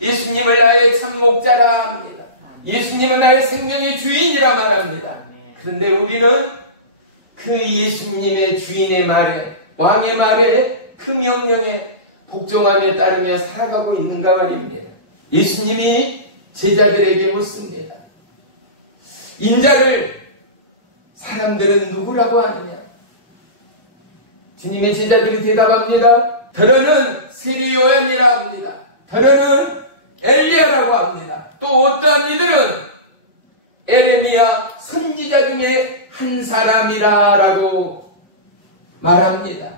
예수님을 나의 참 목자라 합니다. 예수님은 나의 생명의 주인이라 말합니다. 그런데 우리는 그 예수님의 주인의 말에, 왕의 말에, 그 명령에 복종하며 따르며 살아가고 있는가 말입니다. 예수님이 제자들에게 묻습니다. 인자를 사람들은 누구라고 하느냐? 주님의 제자들이 대답합니다. 더러는 세례 요한이라 합니다. 더러는 엘리야라고 합니다. 또 어떠한 이들은 에레미야 선지자 중에 한 사람이라라고 말합니다.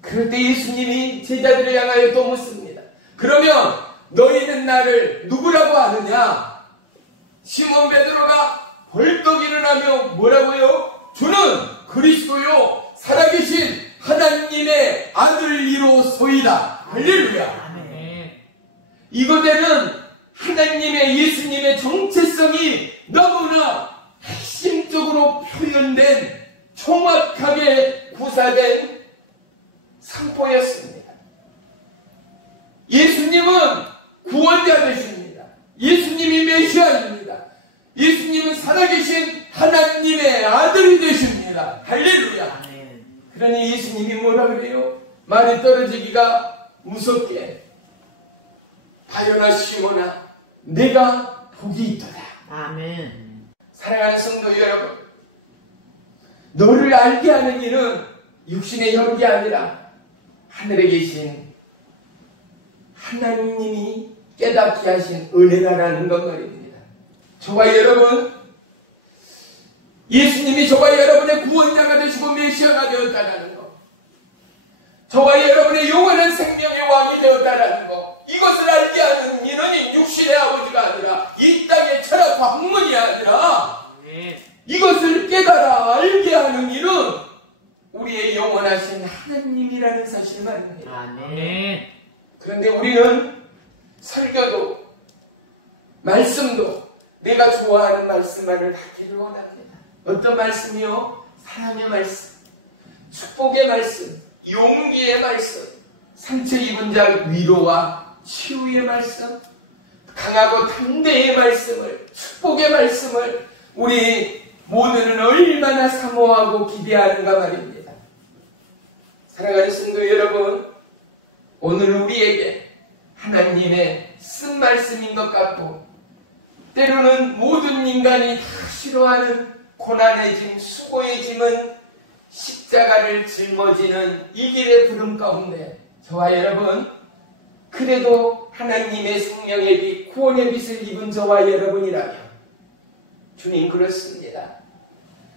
그럴 때 예수님이 제자들을 향하여 또 묻습니다. 그러면 너희는 나를 누구라고 하느냐? 시몬 베드로가 벌떡 일어나며 뭐라고요? 주는 그리스도요 살아계신 하나님의 아들이로소이다. 할렐루야. 이거대는 하나님의 예수님의 정체성이 너무나 핵심적으로 표현된 정확하게 구사된 선포였습니다. 예수님은 구원자 되십니다. 예수님이 메시아입니다. 예수님은 살아계신 하나님의 아들이 되십니다. 할렐루야. 그러니 예수님이 뭐라 그래요? 말이 떨어지기가 무섭게 바요나 시모나 내가 복이 있도다. 아멘. 사랑하는 성도 여러분, 너를 알게 하는 이는 육신의 혈이 아니라 하늘에 계신 하나님이 깨닫게 하신 은혜라는 것 말입니다. 저와 여러분, 예수님이 저와 여러분의 구원자가 되시고 메시아가 되었다는 것, 저와 여러분의 영원한 생명의 왕이 되었다는 것, 이것을 알게 하는 이는 육신의 아버지가 아니라 이 땅의 철학과 학문이 아니라 이것을 깨달아 알게 하는 이는 우리의 영원하신 하나님이라는 사실 말입니다. 아멘. 그런데 우리는 설교도 말씀도 내가 좋아하는 말씀만을 받기를 원합니다. 어떤 말씀이요? 사랑의 말씀, 축복의 말씀, 용기의 말씀, 상처 입은 자 위로와 치유의 말씀, 강하고 담대의 말씀을, 축복의 말씀을 우리 모두는 얼마나 사모하고 기대하는가 말입니다. 사랑하는 성도 여러분, 오늘 우리에게 하나님의 쓴 말씀인 것 같고 때로는 모든 인간이 다 싫어하는 고난의 짐, 수고의 짐은 십자가를 짊어지는 이 길의 부름 가운데 저와 여러분, 그래도 하나님의 생명의 빛, 구원의 빛을 입은 저와 여러분이라면 주님 그렇습니다.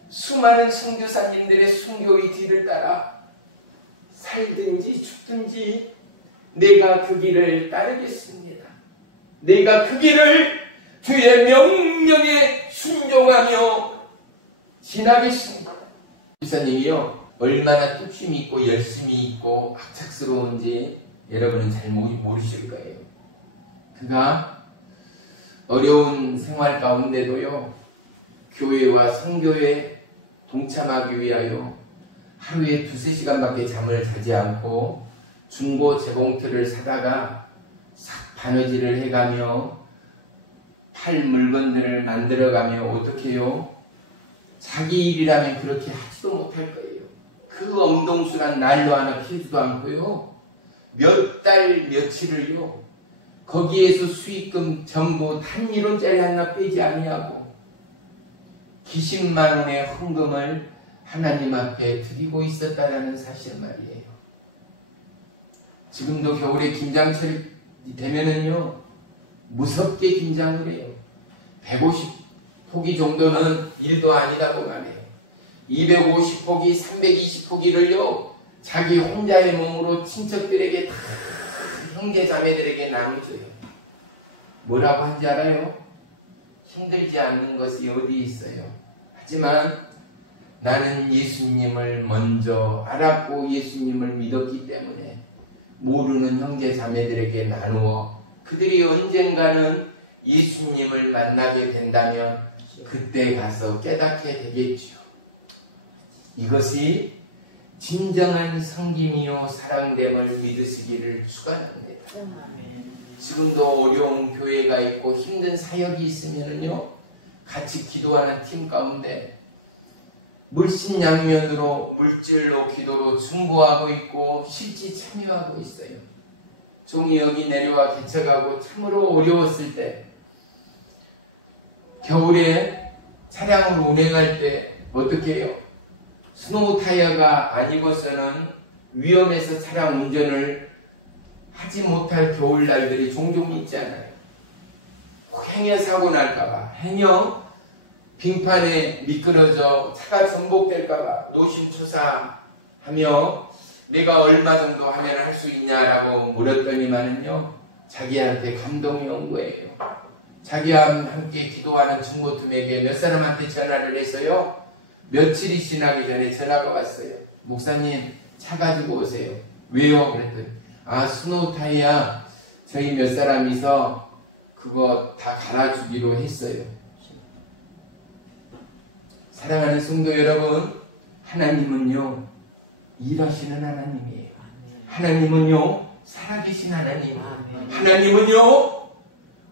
수많은 선교사님들의 순교의 뒤를 따라 살든지 죽든지 내가 그 길을 따르겠습니다. 내가 그 길을 주의 명령에 순종하며 지나겠습니다. 기사님이요, 얼마나 뚝심이 있고 열심히 있고 악착스러운지 여러분은 잘 모르실 거예요. 그가 어려운 생활 가운데도요, 교회와 선교에 동참하기 위하여 하루에 2-3시간밖에 잠을 자지 않고 중고 재봉틀을 사다가 싹 바느질을 해가며 팔 물건들을 만들어가며 어떻게 해요? 자기 일이라면 그렇게 하지도 못할 거예요. 그 엄동수란 날도 하나 피우지도 않고요. 몇 달 며칠을요. 거기에서 수익금 전부 단 1원짜리 하나 빼지 아니하고 기십만 원의 헌금을 하나님 앞에 드리고 있었다라는 사실 말이에요. 지금도 겨울에 김장철이 되면은요, 무섭게 김장을 해요. 150포기 정도는 일도 아니라고 말해요. 250포기, 320포기를요, 자기 혼자의 몸으로 친척들에게 다 형제 자매들에게 나눠줘요. 뭐라고 한지 알아요? 힘들지 않는 것이 어디 있어요. 하지만 나는 예수님을 먼저 알았고 예수님을 믿었기 때문에 모르는 형제 자매들에게 나누어 그들이 언젠가는 예수님을 만나게 된다면 그때 가서 깨닫게 되겠죠. 이것이 진정한 섬김이요 사랑됨을 믿으시기를 축원합니다. 지금도 어려운 교회가 있고 힘든 사역이 있으면은요, 같이 기도하는 팀 가운데 물신양면으로 물질로 기도로 중보하고 있고 실제 참여하고 있어요. 종이 여기 내려와 개척하고 참으로 어려웠을 때, 겨울에 차량을 운행할 때 어떻게 해요? 스노우 타이어가 안 입어서는 위험해서 차량 운전을 하지 못할 겨울날들이 종종 있잖아요. 행여 사고 날까봐, 행여 빙판에 미끄러져 차가 전복될까봐 노심초사하며 내가 얼마 정도 하면 할 수 있냐라고 물었더니만은요, 자기한테 감동이 온 거예요. 자기와 함께 기도하는 중고tum에게 몇 사람한테 전화를 해서요, 며칠이 지나기 전에 전화가 왔어요. 목사님, 차 가지고 오세요. 왜요? 그랬더니, 스노우 타이어 저희 몇 사람이서 그거 다 갈아주기로 했어요. 사랑하는 성도 여러분, 하나님은요, 일하시는 하나님이에요. 하나님은요, 살아계신 하나님. 하나님은요,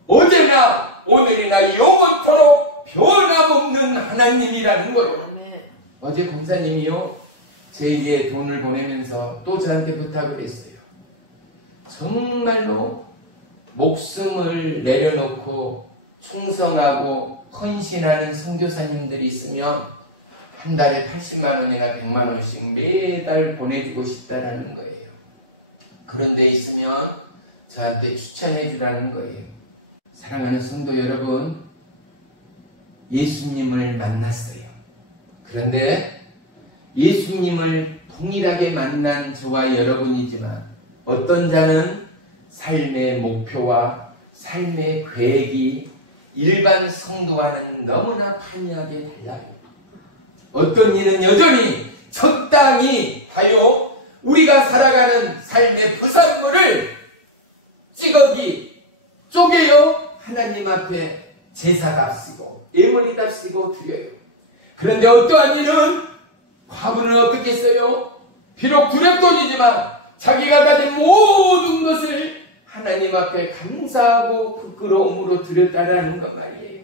어제나 오늘이나 영원토록 변함없는 하나님이라는 거예요. 어제 권사님이요, 제게 돈을 보내면서 또 저한테 부탁을 했어요. 정말로 목숨을 내려놓고 충성하고 헌신하는 선교사님들이 있으면 한 달에 80만 원이나 100만 원씩 매달 보내주고 싶다라는 거예요. 그런 데 있으면 저한테 추천해 주라는 거예요. 사랑하는 성도 여러분, 예수님을 만났어요. 그런데 예수님을 동일하게 만난 저와 여러분이지만 어떤 자는 삶의 목표와 삶의 계획이 일반 성도와는 너무나 판이하게 달라요. 어떤 이는 여전히 적당히 하여 우리가 살아가는 삶의 부산물을 찌꺼기 쪼개요 하나님 앞에 제사답시고 예물이답시고 드려요. 그런데 어떠한 이는 과부는 어떻게 했어요? 비록 두렵돈이지만 자기가 가진 모든 것을 하나님 앞에 감사하고 부끄러움으로 드렸다라는 것 말이에요.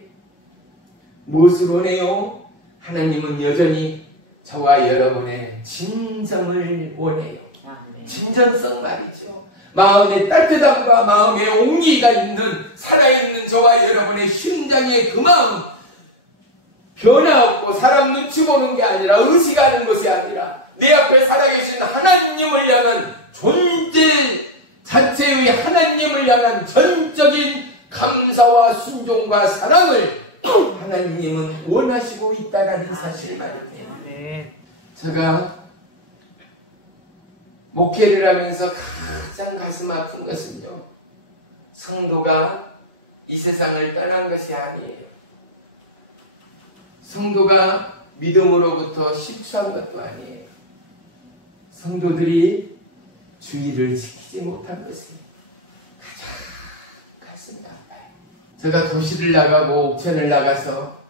무엇을 원해요? 하나님은 여전히 저와 여러분의 진정을 원해요. 진정성 말이죠. 마음의 따뜻함과 마음의 온기가 있는 살아있는 저와 여러분의 심장의 그 마음, 변화없고 사람 눈치 보는 게 아니라 의식하는 것이 아니라 내 앞에 살아계신 하나님을 향한 존재 자체의 하나님을 향한 전적인 감사와 순종과 사랑을 하나님은 원하시고 있다는 사실 말입니다. 제가 목회를 하면서 가장 가슴 아픈 것은요, 성도가 이 세상을 떠난 것이 아니에요. 성도가 믿음으로부터 실추한 것도 아니에요. 성도들이 주의를 지키지 못한 것이 가장 가슴이 아파요. 제가 도시를 나가고 옥천을 나가서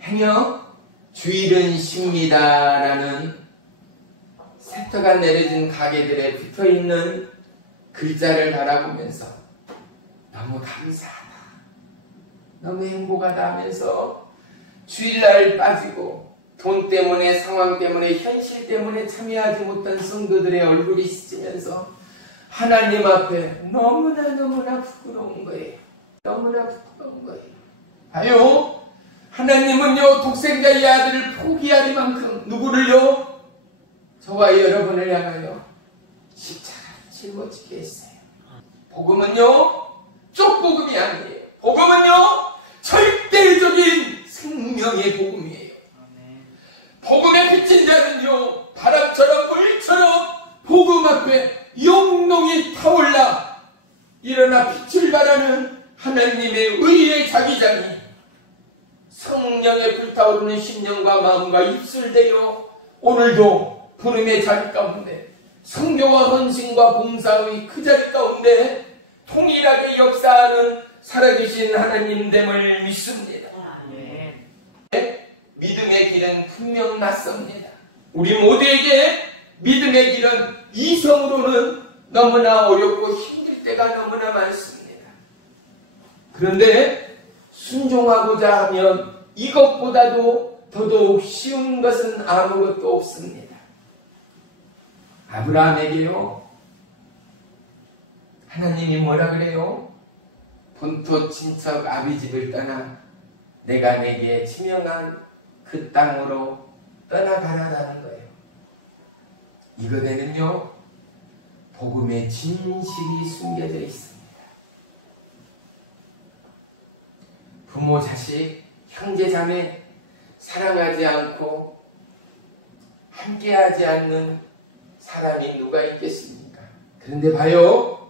행여 주일은 쉽니다라는 세터가 내려진 가게들에 붙어있는 글자를 바라보면서 너무 감사하다, 너무 행복하다 하면서 주일날 빠지고 돈 때문에, 상황 때문에, 현실 때문에 참여하지 못한 성도들의 얼굴이 스치면서 하나님 앞에 너무나 부끄러운 거예요. 너무나 부끄러운 거예요. 봐요, 하나님은요, 독생자의 아들을 포기하리만큼 누구를요? 저와 여러분을 향하여 십자가를 짊어지게 했어요. 복음은요, 쪽복음이 아니에요. 복음은요, 절대적인 생명의 복음이에요. 복음에 비친 자는요, 바람처럼 물처럼 복음 앞에 영롱히 타올라 일어나 빛을 발하는 하나님의 의의 자기장이 성령에 불타오르는 심령과 마음과 입술되어 오늘도 부름의 자리 가운데 성교와 헌신과 봉사의 그 자리 가운데 통일하게 역사하는 살아계신 하나님됨을 믿습니다. 믿음의 길은 분명 낯섭니다. 우리 모두에게 믿음의 길은 이성으로는 너무나 어렵고 힘들 때가 너무나 많습니다. 그런데 순종하고자 하면 이것보다도 더더욱 쉬운 것은 아무것도 없습니다. 아브라함에게요, 하나님이 뭐라 그래요? 본토 친척 아비집을 떠나 내가 내게 지명한 그 땅으로 떠나가라는 거예요. 이것에는요, 복음의 진실이 숨겨져 있습니다. 부모, 자식, 형제, 자매 사랑하지 않고 함께하지 않는 사람이 누가 있겠습니까? 그런데 봐요,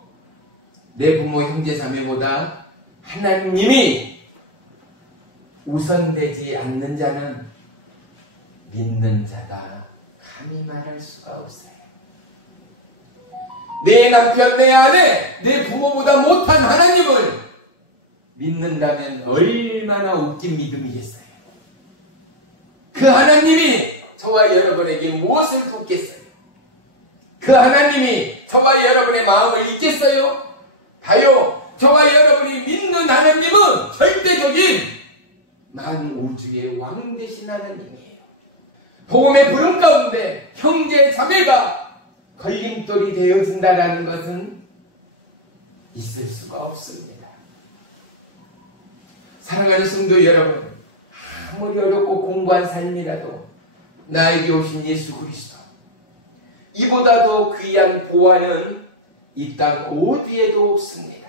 내 부모, 형제, 자매보다 하나님이 우선되지 않는 자는 믿는 자다 감히 말할 수가 없어요. 내 남편, 내 아내, 내 부모보다 못한 하나님을 믿는다면 얼마나 웃긴 믿음이겠어요. 그 하나님이 저와 여러분에게 무엇을 돕겠어요? 그 하나님이 저와 여러분의 마음을 잊겠어요? 봐요, 저와 여러분이 믿는 하나님은 절대적인 만우주의 왕 되신 하나님이에요. 복음의 부름 가운데 형제 자매가 걸림돌이 되어진다는 것은 있을 수가 없습니다. 사랑하는 성도 여러분, 아무리 어렵고 공부한 삶이라도 나에게 오신 예수 그리스도, 이보다도 귀한 보화는 이 땅 어디에도 없습니다.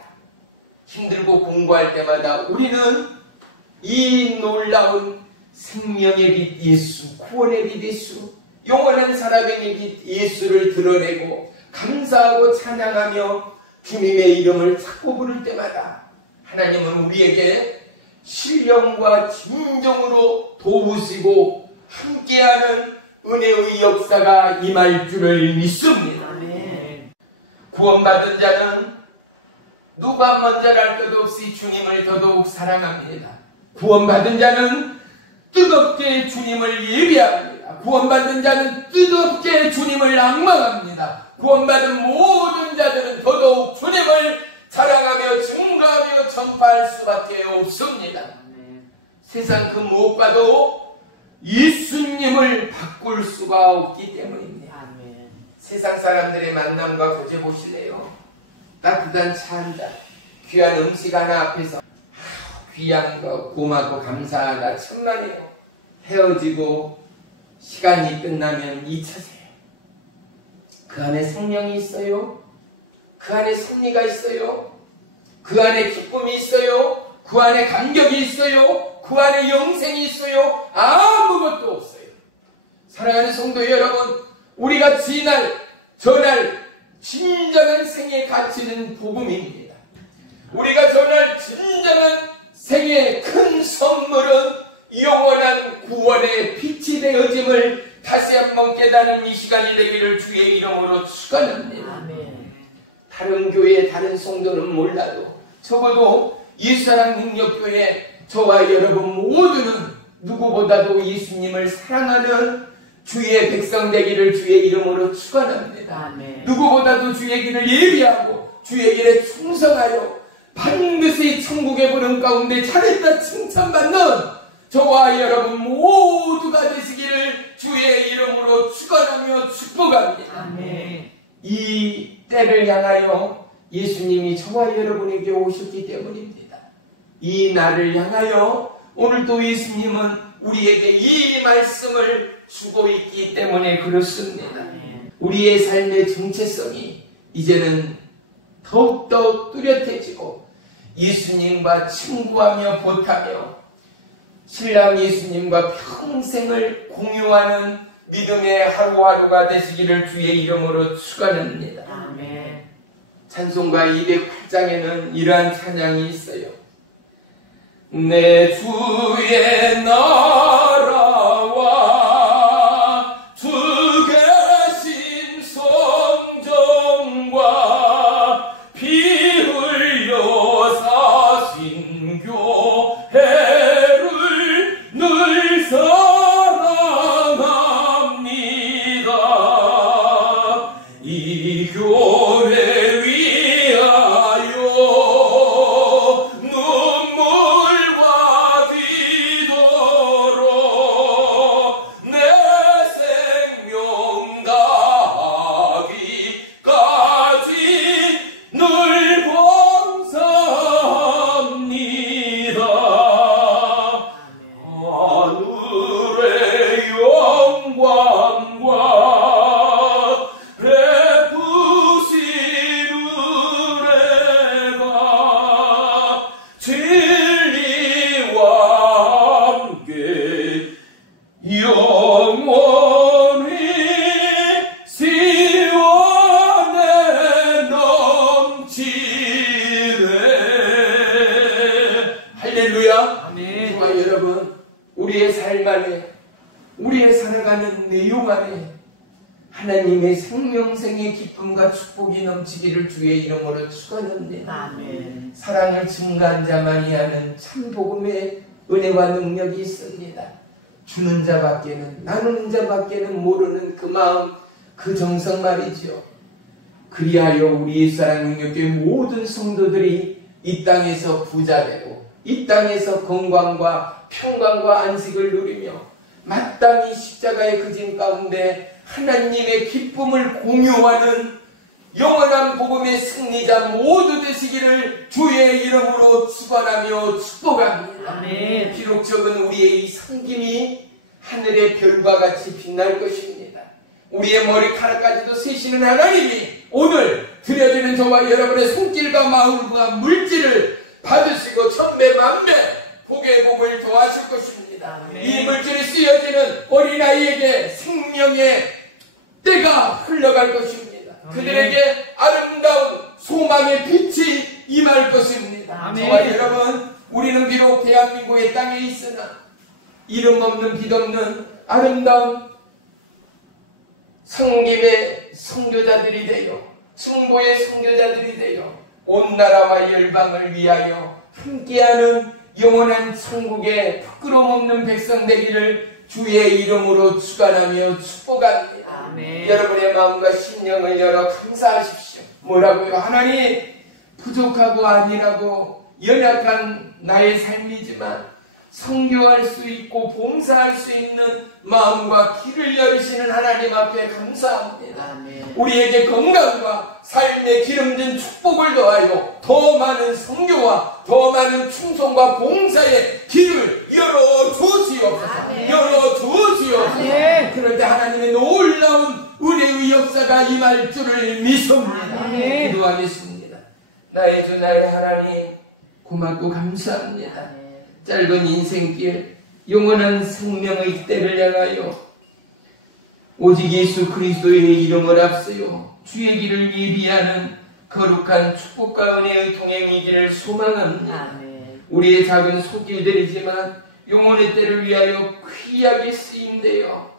힘들고 공부할 때마다 우리는 이 놀라운 생명의 빛 예수, 구원의 빛 예수, 영원한 사랑의 빛 예수를 드러내고 감사하고 찬양하며 주님의 이름을 찾고 부를 때마다 하나님은 우리에게 신령과 진정으로 도우시고 함께하는 은혜의 역사가 임할 줄을 믿습니다. 아멘. 구원받은 자는 누가 먼저랄 것 없이 주님을 더더욱 사랑합니다. 구원받은 자는 뜨겁게 주님을 예배합니다. 구원받은 자는 뜨겁게 주님을 앙망합니다. 구원받은 모든 자들은 더더욱 주님을 자랑하며 증거하며 전파할 수밖에 없습니다. 세상 그 무엇과도 예수님을 바꿀 수가 없기 때문입니다. 아멘. 세상 사람들의 만남과 교제 보실래요? 따뜻한 차 한 잔, 귀한 음식 하나 앞에서 귀한 거 고맙고 감사하다 천만에요. 헤어지고 시간이 끝나면 잊혀져요. 그 안에 생명이 있어요? 그 안에 승리가 있어요? 그 안에 기쁨이 있어요? 그 안에 감격이 있어요? 그 안에 영생이 있어요? 아무것도 없어요. 사랑하는 성도 여러분, 우리가 지날 저날 진정한 생의 가치는 복음입니다. 우리가 전할 진정한 생의 큰 선물은 영원한 구원의 빛이 되어짐을 다시 한번 깨닫는 이 시간이 되기를 주의 이름으로 축원합니다. 아멘. 다른 교회, 다른 성도는 몰라도 적어도 예수사랑 능력교회 저와 여러분 모두는 누구보다도 예수님을 사랑하는 주의 백성 되기를 주의 이름으로 축원합니다. 아멘. 누구보다도 주의 길을 예비하고 주의 길에 충성하여 반드시 천국의 부름 가운데 잘했다 칭찬받는 저와 여러분 모두가 되시기를 주의 이름으로 축원하며 축복합니다. 아멘. 이 때를 향하여 예수님이 저와 여러분에게 오셨기 때문입니다. 이 날을 향하여 오늘도 예수님은 우리에게 이 말씀을 주고 있기 때문에 그렇습니다. 우리의 삶의 정체성이 이제는 더욱더 뚜렷해지고 예수님과 친구하며 보타며 신랑 예수님과 평생을 공유하는 믿음의 하루하루가 되시기를 주의 이름으로 축원합니다. 아멘. 찬송가 208장에는 이러한 찬양이 있어요. 내 주의 나라와 주 계신 성전과 피 흘려 사신 교회를 늘 사랑합니다. 이 교회 위하여 눈물과 아멘. 저와 여러분, 우리의 삶 안에, 우리의 살아가는 내용 안에 하나님의 생명생의 기쁨과 축복이 넘치기를 주의 이름으로 축원합니다. 아멘. 사랑을 증가한 자만이 하는 참 복음의 은혜와 능력이 있습니다. 주는 자밖에는, 나누는 자밖에는 모르는 그 마음, 그 정성 말이죠. 그리하여 우리 사랑능력교회 모든 성도들이 이 땅에서 부자되고 이 땅에서 건강과 평강과 안식을 누리며 마땅히 십자가의 그 짐 가운데 하나님의 기쁨을 공유하는 영원한 복음의 승리자 모두 되시기를 주의 이름으로 축원하며 축복합니다. 아멘. 비록 적은 우리의 이 섬김이 하늘의 별과 같이 빛날 것입니다. 우리의 머리카락까지도 세시는 하나님이 오늘 드려지는 저와 여러분의 손길과 마음과 물질을 받으시고 천배만배 복의 복을 더하실 것입니다. 아멘. 이 물질이 쓰여지는 어린아이에게 생명의 때가 흘러갈 것입니다. 아멘. 그들에게 아름다운 소망의 빛이 임할 것입니다. 아멘. 저와 여러분, 우리는 비록 대한민국의 땅에 있으나 이름 없는 빛 없는 아름다운 성김의 선교자들이 되어 충보의 선교자들이 되어 온 나라와 열방을 위하여 함께하는 영원한 천국의 부끄러움 없는 백성 되기를 주의 이름으로 축원하며 축복합니다. 아멘. 여러분의 마음과 심령을 열어 감사하십시오. 뭐라고요? 하나님, 부족하고 안일하고 연약한 나의 삶이지만 선교할 수 있고 봉사할 수 있는 마음과 길을 열으시는 하나님 앞에 감사합니다. 아멘. 우리에게 건강과 삶의 기름진 축복을 더하여 더 많은 선교와 더 많은 충성과 봉사의 길을 열어주시옵소서. 아멘. 열어주시옵소서. 아멘. 그럴 때 하나님의 놀라운 은혜의 역사가 임할 줄을 믿습니다. 아멘. 기도하겠습니다. 나의 주 나의 하나님, 고맙고 감사합니다. 아멘. 짧은 인생길 영원한 생명의 때를 향하여 오직 예수 그리스도의 이름을 앞세워 주의 길을 예비하는 거룩한 축복과 은혜의 동행이기를 소망합니다. 아멘. 우리의 작은 손길들이지만 영혼의 때를 위하여 귀하게 쓰임되어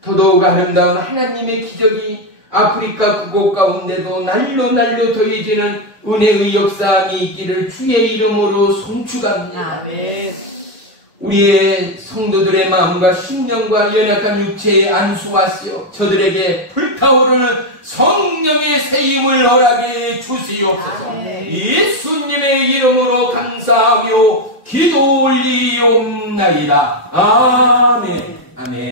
더더욱 아름다운 하나님의 기적이 아프리카 그곳 가운데도 날로 더해지는 은혜의 역사함이 있기를 주의 이름으로 송축합니다. 아멘. 우리의 성도들의 마음과 심령과 연약한 육체에 안수하시어 저들에게 불타오르는 성령의 세임을 허락해 주시옵소서. 아멘. 예수님의 이름으로 감사하며 기도 올리옵나이다. 아멘. 아멘.